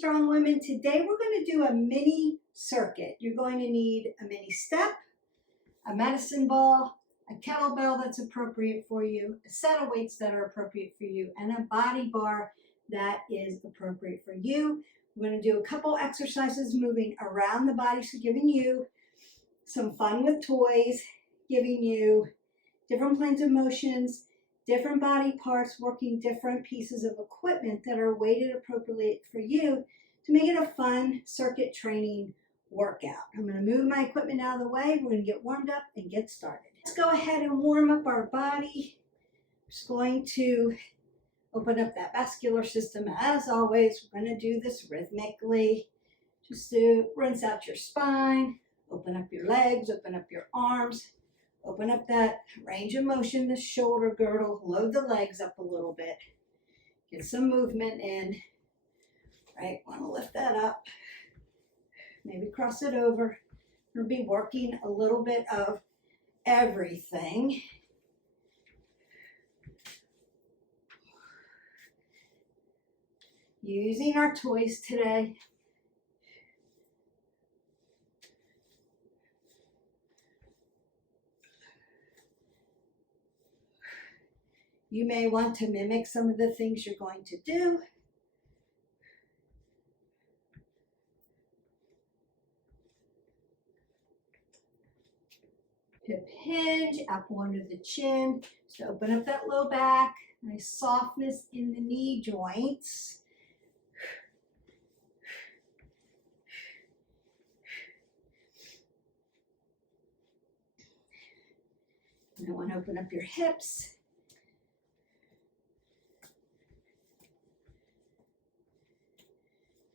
strong women. Today we're going to do a mini circuit. You're going to need a mini step, a medicine ball, a kettlebell that's appropriate for you, a set of weights that are appropriate for you, and a body bar that is appropriate for you. We're going to do a couple exercises moving around the body, so giving you some fun with toys, giving you different planes of motions, different body parts, working different pieces of equipment that are weighted appropriately for you to make it a fun circuit training workout. I'm going to move my equipment out of the way. We're going to get warmed up and get started. Let's go ahead and warm up our body. Just going to open up that vascular system. As always, we're going to do this rhythmically. Just to rinse out your spine, open up your legs, open up your arms, open up that range of motion, the shoulder girdle, load the legs up a little bit. Get some movement in. Right, want to lift that up. Maybe cross it over. We'll be working a little bit of everything. Using our toys today. You may want to mimic some of the things you're going to do. Hip hinge, apple under the chin. So open up that low back. Nice softness in the knee joints. You want to open up your hips.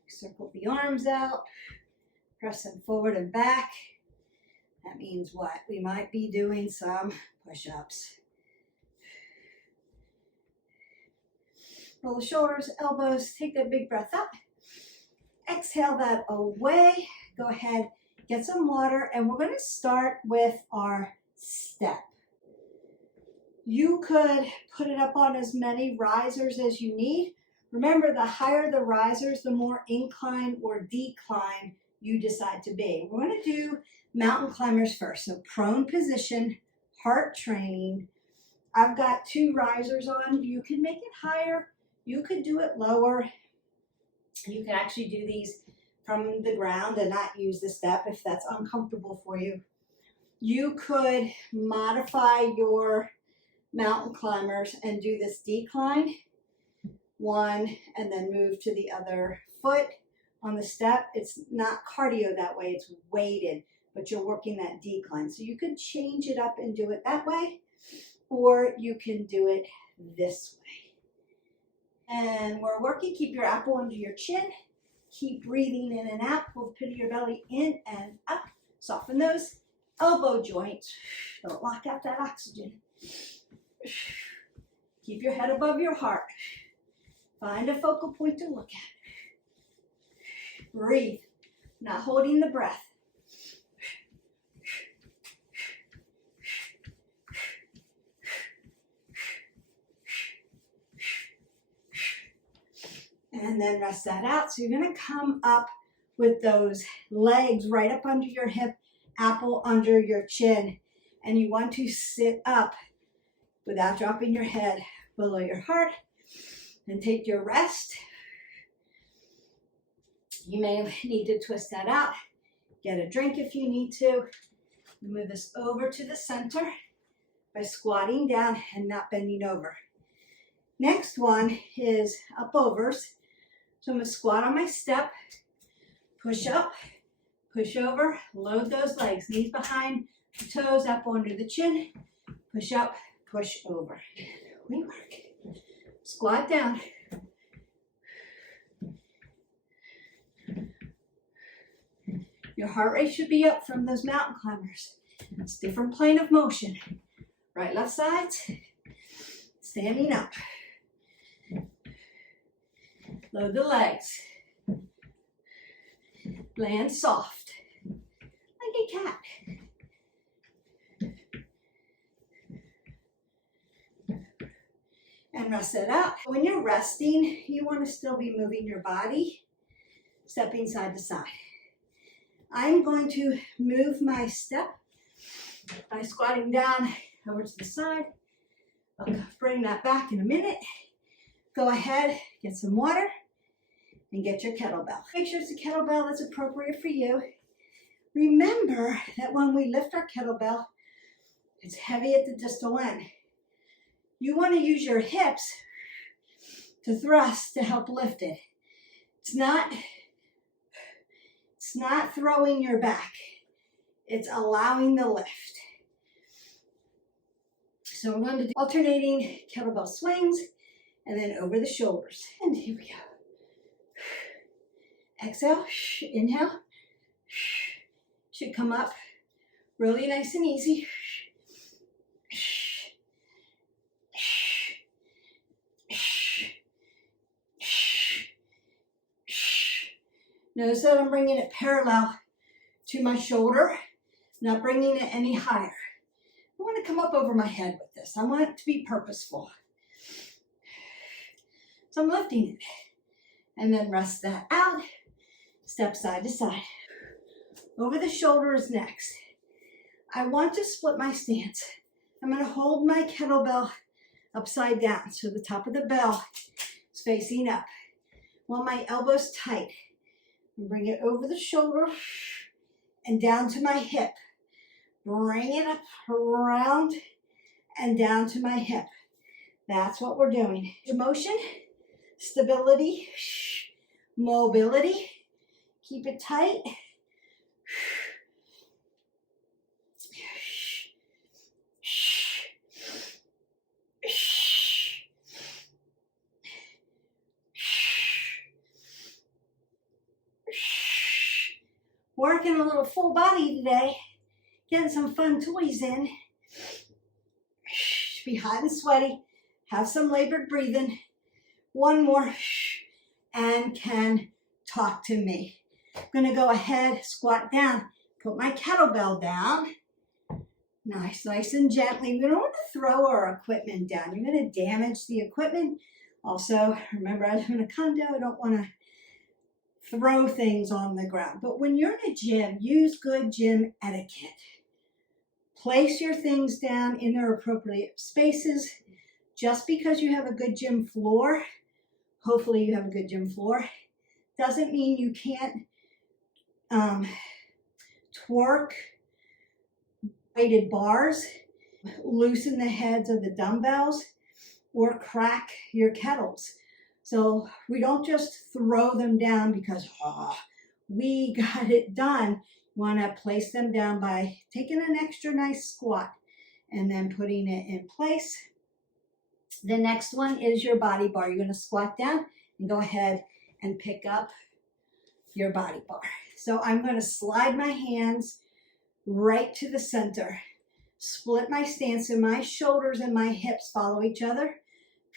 Circle the arms out, press them forward and back. That means what? We might be doing some push-ups. Roll the shoulders, elbows, take that big breath up. Exhale that away. Go ahead, get some water, and we're going to start with our step. You could put it up on as many risers as you need. Remember, the higher the risers, the more incline or decline you decide to be. We're going to do mountain climbers first. So prone position, heart training. I've got 2 risers on. You can make it higher. You could do it lower. You can actually do these from the ground and not use the step if that's uncomfortable for you. You could modify your mountain climbers and do this decline. 1 and then move to the other foot on the step. It's not cardio that way, it's weighted, but you're working that decline. So you could change it up and do it that way, or you can do it this way. And we're working, keep your apple under your chin, keep breathing in and out, pull the pit of your belly in and up, soften those elbow joints, don't lock out that oxygen. Keep your head above your heart. Find a focal point to look at. Breathe, not holding the breath. And then rest that out. So you're going to come up with those legs right up under your hip, apple under your chin. And you want to sit up without dropping your head below your heart. And take your rest. You may need to twist that out. Get a drink if you need to. Move this over to the center by squatting down and not bending over. Next one is up overs. So I'm going to squat on my step, push up, push over, load those legs, knees behind the toes, up under the chin, push up, push over. We work. Squat down. Your heart rate should be up from those mountain climbers. It's a different plane of motion. Right, left sides. Standing up. Load the legs. Land soft. Like a cat. And rest it out. When you're resting, you want to still be moving your body. stepping side to side. I'm going to move my step by squatting down over to the side. I'll bring that back in a minute. Go ahead, get some water, and get your kettlebell. Make sure it's a kettlebell that's appropriate for you. Remember that when we lift our kettlebell, it's heavy at the distal end. You want to use your hips to thrust to help lift it. It's not throwing your back. It's allowing the lift. So we're going to do alternating kettlebell swings and then over the shoulders. And here we go. Exhale, inhale. Should come up really nice and easy. Notice that I'm bringing it parallel to my shoulder, not bringing it any higher. I want to come up over my head with this. I want it to be purposeful. So I'm lifting it. And then rest that out. Step side to side. Over the shoulder is next. I want to split my stance. I'm going to hold my kettlebell upside down. So the top of the bell is facing up. I want my elbows tight. Bring it over the shoulder and down to my hip. Bring it up around and down to my hip. That's what we're doing. Motion, stability, mobility. Keep it tight. Working a little full body today, getting some fun toys in. Be hot and sweaty, have some labored breathing. One more, and can talk to me. I'm gonna go ahead, squat down, put my kettlebell down. Nice and gently. We don't want to throw our equipment down. You're gonna damage the equipment. Also, remember, I live in a condo, I don't wanna throw things on the ground. But when you're in a gym, use good gym etiquette. Place your things down in their appropriate spaces. Just because you have a good gym floor, hopefully you have a good gym floor, doesn't mean you can't twerk weighted bars, loosen the heads of the dumbbells, or crack your kettles. So we don't just throw them down because we got it done. You want to place them down by taking an extra nice squat and then putting it in place. The next one is your body bar. You're going to squat down and go ahead and pick up your body bar. So I'm going to slide my hands right to the center. Split my stance so my shoulders and my hips follow each other.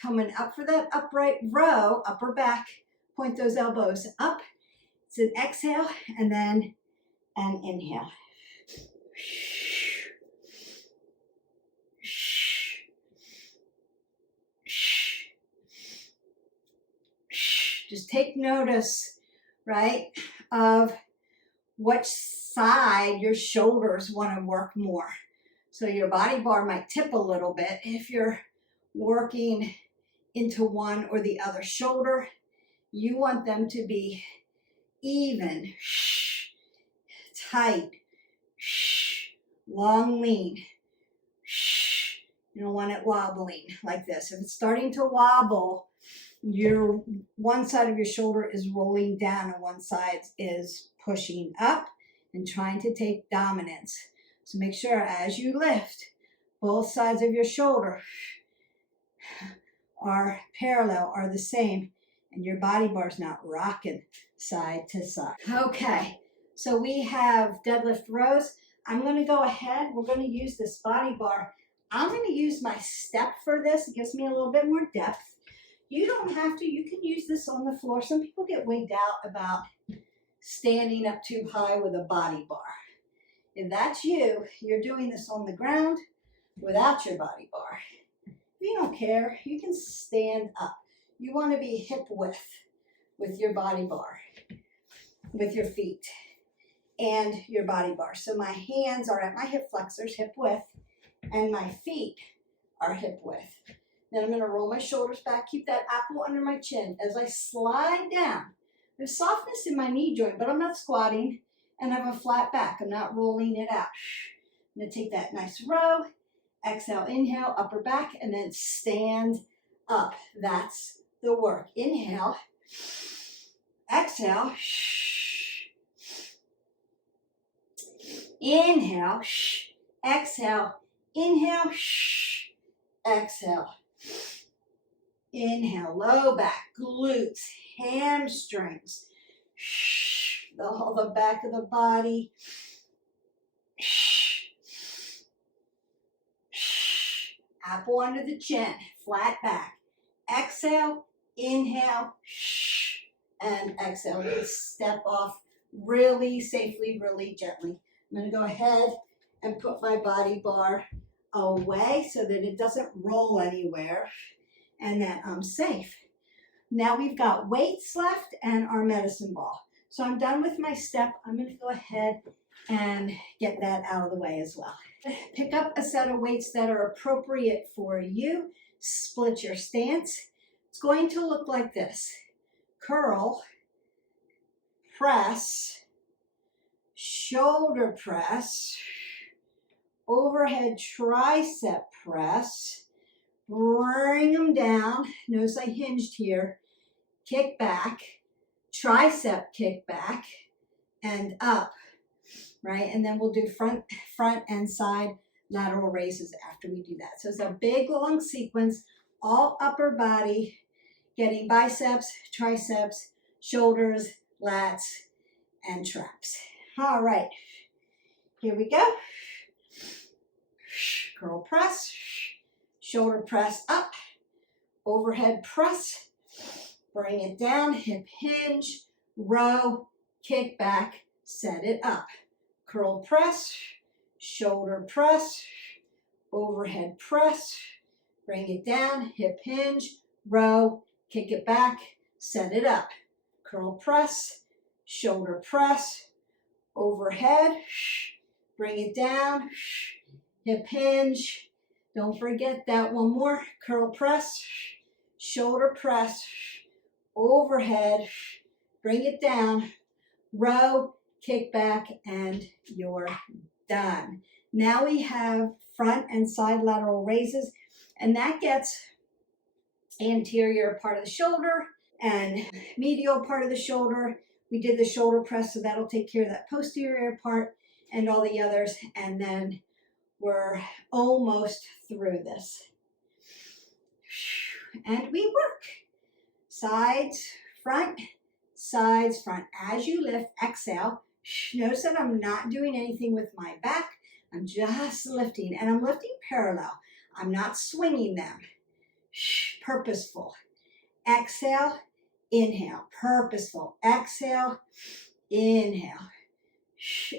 Coming up for that upright row, upper back, point those elbows up. It's an exhale and then an inhale. Just take notice, right, of which side your shoulders want to work more. So your body bar might tip a little bit if you're working into one or the other shoulder. You want them to be even, tight, long, lean. You don't want it wobbling like this. If it's starting to wobble, your one side of your shoulder is rolling down and one side is pushing up and trying to take dominance. So make sure as you lift, both sides of your shoulder are parallel, are the same, and your body bar's not rocking side to side. Okay, so we have deadlift rows. I'm going to go ahead. We're going to use this body bar. I'm going to use my step for this. It gives me a little bit more depth. You don't have to. You can use this on the floor. Some people get wigged out about standing up too high with a body bar. If that's you, you're doing this on the ground without your body bar. If you don't care, you can stand up. You want to be hip width with your body bar. with your feet and your body bar. So my hands are at my hip flexors, hip width, and my feet are hip width. Then I'm going to roll my shoulders back, keep that apple under my chin as I slide down. There's softness in my knee joint, but I'm not squatting, and I have a flat back. I'm not rolling it out. I'm going to take that nice row, exhale, inhale, upper back, and then stand up. That's the work. Inhale, exhale, inhale, exhale, inhale, exhale. Inhale, low back, glutes, hamstrings, the back of the body. Apple under the chin, flat back. Exhale, inhale, and exhale. Step off really safely, really gently. I'm going to go ahead and put my body bar away so that it doesn't roll anywhere and that I'm safe. Now we've got weights left and our medicine ball. So I'm done with my step. I'm going to go ahead and get that out of the way as well. Pick up a set of weights that are appropriate for you. Split your stance. It's going to look like this. Curl, press, shoulder press, overhead tricep press, bring them down. Notice I hinged here. Kick back, tricep kick back, and up, right? And then we'll do front and side lateral raises after we do that. So it's a big, long sequence, all upper body, getting biceps, triceps, shoulders, lats, and traps. All right, here we go. Curl press, shoulder press up, overhead press, bring it down, hip hinge, row, kick back, set it up. Curl press, shoulder press, overhead press, bring it down, hip hinge, row, kick it back, set it up. Curl press, shoulder press, overhead, bring it down, hip hinge. Don't forget that one more. Curl press, shoulder press, overhead, bring it down, row, kick back, and you're done. Now we have front and side lateral raises, and that gets anterior part of the shoulder and medial part of the shoulder. We did the shoulder press, so that'll take care of that posterior part and all the others, and then we're almost through this. And we work. Sides, front, sides, front. As you lift, exhale. Notice that I'm not doing anything with my back. I'm just lifting, and I'm lifting parallel. I'm not swinging them. Purposeful. Exhale, inhale. Purposeful. Exhale, inhale.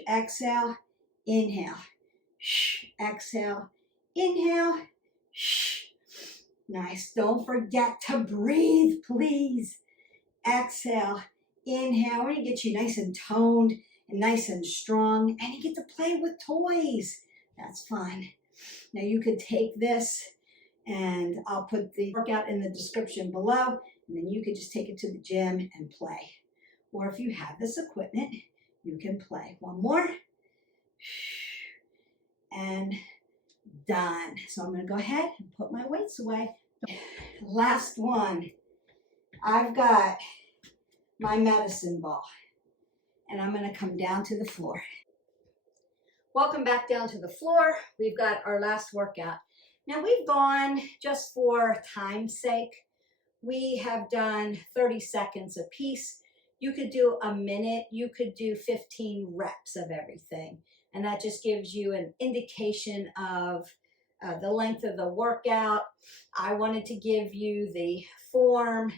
Exhale, inhale. Exhale, inhale. Nice. Don't forget to breathe, please. Exhale, inhale. We're going to get you nice and toned and nice and strong, and you get to play with toys. That's fun. Now you could take this, and I'll put the workout in the description below, and then you could just take it to the gym and play. Or if you have this equipment, you can play. One more. And done. So I'm going to go ahead and put my weights away. Last one. I've got my medicine ball, and I'm going to come down to the floor. Welcome back down to the floor. We've got our last workout. Now we've gone, just for time's sake, we have done 30 seconds a piece. You could do a minute. You could do 15 reps of everything. And that just gives you an indication of the length of the workout. I wanted to give you the form,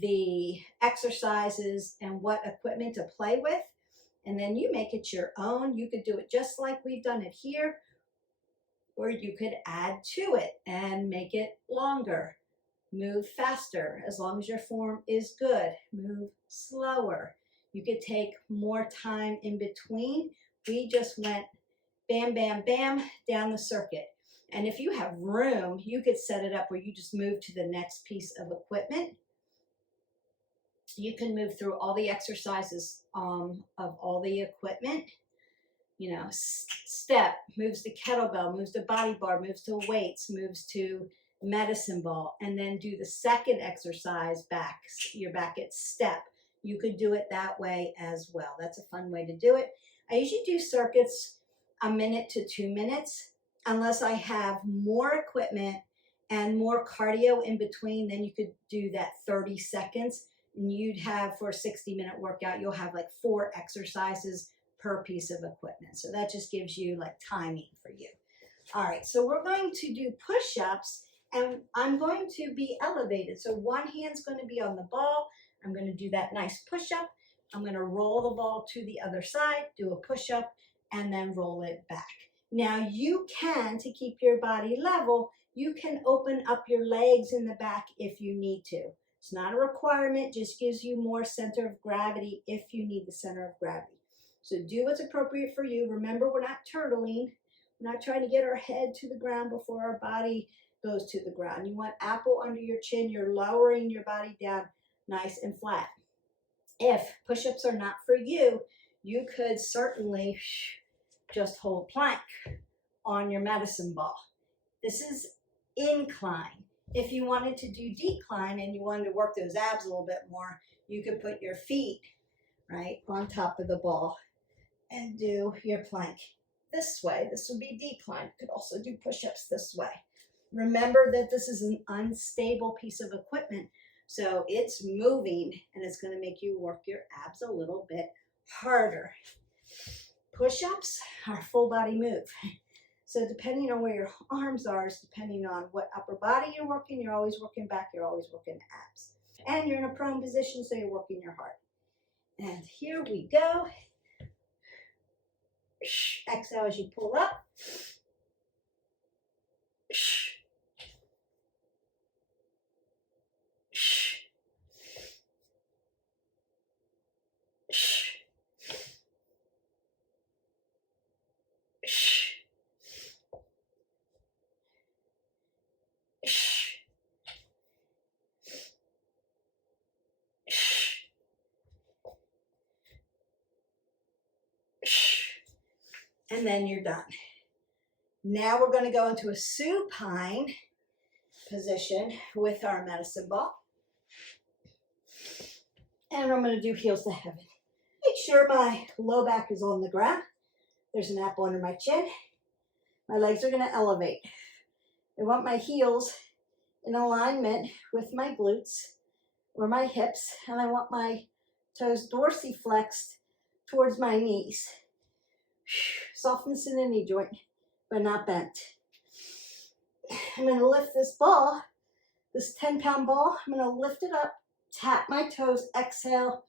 the exercises, and what equipment to play with. And then you make it your own. You could do it just like we've done it here, or you could add to it and make it longer. Move faster, as long as your form is good. Move slower. You could take more time in between. We just went bam, bam, bam down the circuit. And if you have room, you could set it up where you just move to the next piece of equipment. You can move through all the exercises of all the equipment. You know, step, moves to kettlebell, moves to body bar, moves to weights, moves to medicine ball, and then do the second exercise back. You're back at step. You could do it that way as well. That's a fun way to do it. I usually do circuits a minute to 2 minutes, unless I have more equipment and more cardio in between. Then you could do that 30 seconds, and you'd have, for a 60-minute workout, you'll have like 4 exercises per piece of equipment. So that just gives you like timing for you. All right, so we're going to do push-ups, and I'm going to be elevated. So one hand's going to be on the ball. I'm going to do that nice push-up. I'm going to roll the ball to the other side, do a push-up, and then roll it back. Now you can, to keep your body level, you can open up your legs in the back if you need to. It's not a requirement, just gives you more center of gravity if you need the center of gravity. So do what's appropriate for you. Remember, we're not turtling. We're not trying to get our head to the ground before our body goes to the ground. You want apple under your chin. You're lowering your body down nice and flat. If push-ups are not for you, you could certainly just hold plank on your medicine ball. This is incline. If you wanted to do decline and you wanted to work those abs a little bit more, you could put your feet right on top of the ball and do your plank this way. This would be decline. You could also do push-ups this way. Remember that this is an unstable piece of equipment, so it's moving and it's going to make you work your abs a little bit harder. Push-ups are full body move. So depending on where your arms are is depending on what upper body you're working. You're always working back, you're always working abs. And you're in a prone position, so you're working your heart. And here we go. Exhale as you pull up. And then you're done. Now we're going to go into a supine position with our medicine ball. And I'm going to do heels to heaven. Make sure my low back is on the ground. There's an apple under my chin. My legs are going to elevate. I want my heels in alignment with my glutes or my hips, and I want my toes dorsiflexed towards my knees. Softness in the knee joint, but not bent. I'm going to lift this ball, this 10-pound ball. I'm going to lift it up, tap my toes, exhale,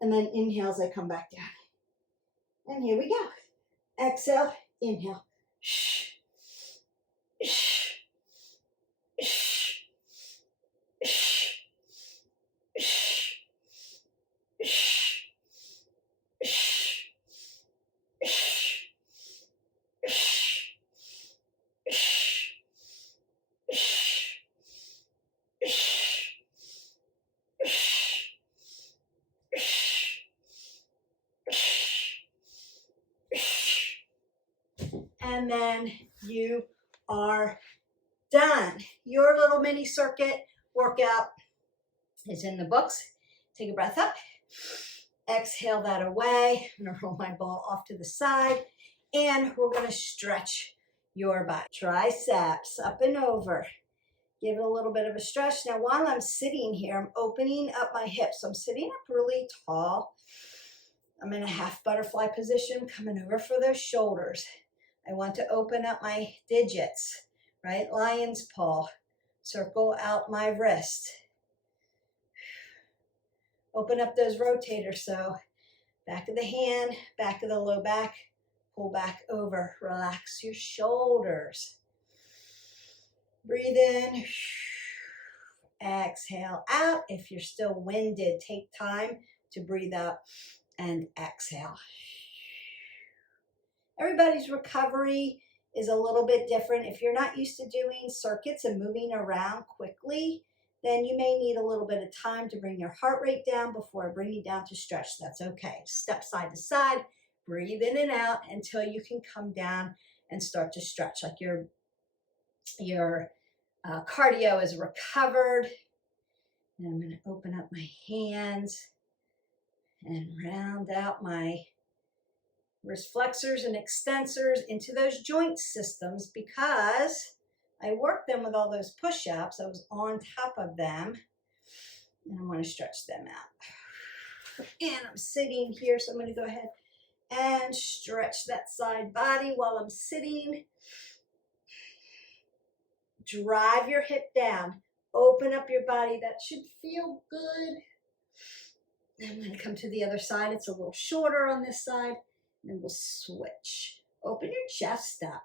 and then inhale as I come back down. And here we go. Exhale, inhale. And then you are done. Your little mini circuit workout is in the books. Take a breath up. Exhale that away. I'm going to roll my ball off to the side. And we're going to stretch your body. Triceps up and over. Give it a little bit of a stretch. Now, while I'm sitting here, I'm opening up my hips. I'm sitting up really tall. I'm in a half butterfly position, coming over for those shoulders. I want to open up my digits, right? Lion's paw. Circle out my wrist. Open up those rotators. So back of the hand, back of the low back, pull back over. Relax your shoulders. Breathe in. Exhale out. If you're still winded, take time to breathe up and exhale. Everybody's recovery is a little bit different. If you're not used to doing circuits and moving around quickly, then you may need a little bit of time to bring your heart rate down before I bring you down to stretch. That's okay. Step side to side, breathe in and out until you can come down and start to stretch, like your cardio is recovered. And I'm going to open up my hands and round out my wrist flexors and extensors into those joint systems, because I worked them with all those push-ups. I was on top of them, and I want to stretch them out. And I'm sitting here, so I'm going to go ahead and stretch that side body while I'm sitting. Drive your hip down. Open up your body. That should feel good. I'm going to come to the other side. It's a little shorter on this side. And then we'll switch. Open your chest up.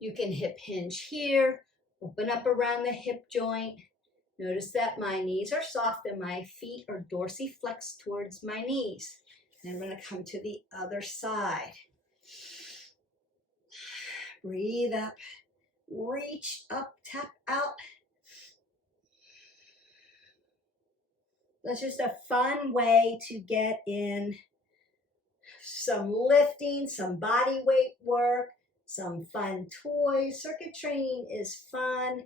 You can hip hinge here. Open up around the hip joint. Notice that my knees are soft and my feet are dorsiflexed towards my knees. And I'm going to come to the other side. Breathe up. Reach up, tap out. That's just a fun way to get in some lifting, some body weight work, some fun toys. Circuit training is fun.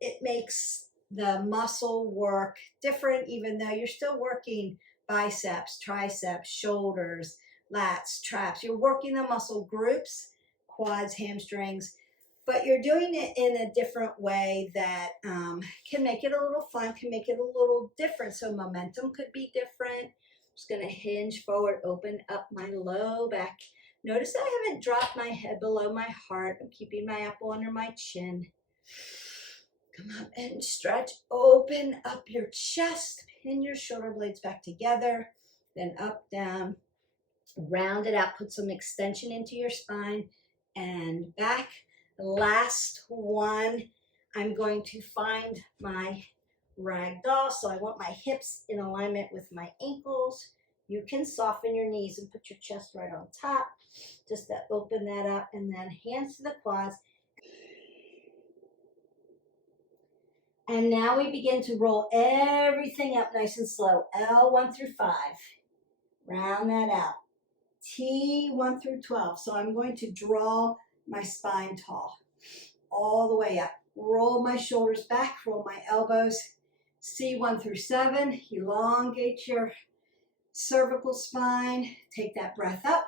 It makes the muscle work different, even though you're still working biceps, triceps, shoulders, lats, traps. You're working the muscle groups, quads, hamstrings, but you're doing it in a different way that can make it a little fun, can make it a little different. So momentum could be different. I'm just going to hinge forward, open up my low back. Notice that I haven't dropped my head below my heart. I'm keeping my apple under my chin. Come up and stretch. Open up your chest. Pin your shoulder blades back together. Then up, down. Round it out. Put some extension into your spine and back. Last one, I'm going to find my ragdoll. So I want my hips in alignment with my ankles. You can soften your knees and put your chest right on top. Just to open that up, and then hands to the quads. And now we begin to roll everything up nice and slow. L1 through 5. Round that out. T1 through 12. So I'm going to draw my spine tall all the way up. Roll my shoulders back, roll my elbows. C1 through 7, elongate your cervical spine. Take that breath up.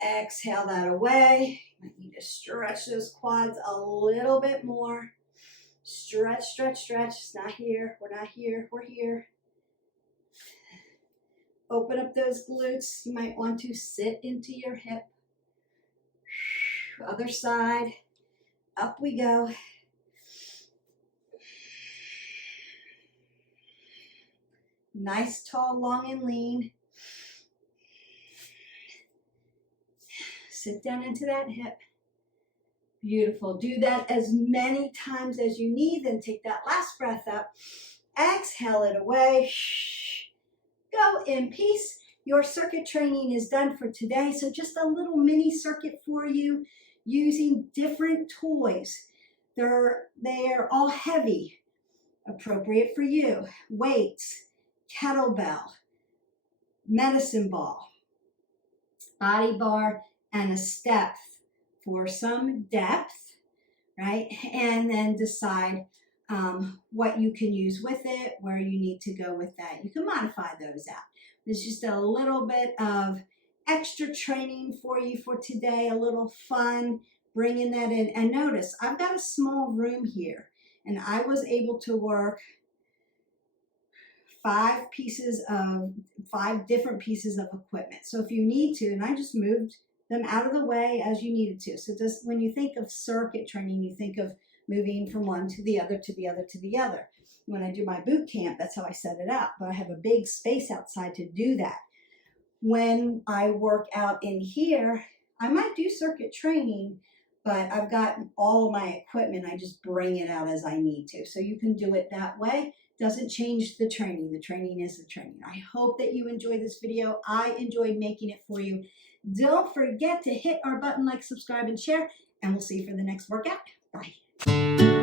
Exhale that away. You might need to stretch those quads a little bit more. Stretch, stretch, stretch. It's not here. We're not here. We're here. Open up those glutes. You might want to sit into your hip. Other side. Up we go. Nice, tall, long, and lean. Sit down into that hip. Beautiful. Do that as many times as you need. Then take that last breath up. Exhale it away. Go in peace. Your circuit training is done for today. So just a little mini circuit for you using different toys. They're all heavy, appropriate for you. Weights, kettle bell, medicine ball, body bar, and a step for some depth, right? And then decide what you can use with it, where you need to go with that. You can modify those out. There's just a little bit of extra training for you for today, a little fun, bringing that in. And notice, I've got a small room here, and I was able to work 5 different pieces of equipment. So if you need to, and I just moved them out of the way as you needed to. So just when you think of circuit training, you think of moving from one to the other, to the other, to the other. When I do my boot camp, that's how I set it up. But I have a big space outside to do that. When I work out in here, I might do circuit training, but I've got all of my equipment. I just bring it out as I need to. So you can do it that way. Doesn't change the training. The training is the training. I hope that you enjoyed this video. I enjoyed making it for you. Don't forget to hit our button, like, subscribe, and share, and we'll see you for the next workout. Bye.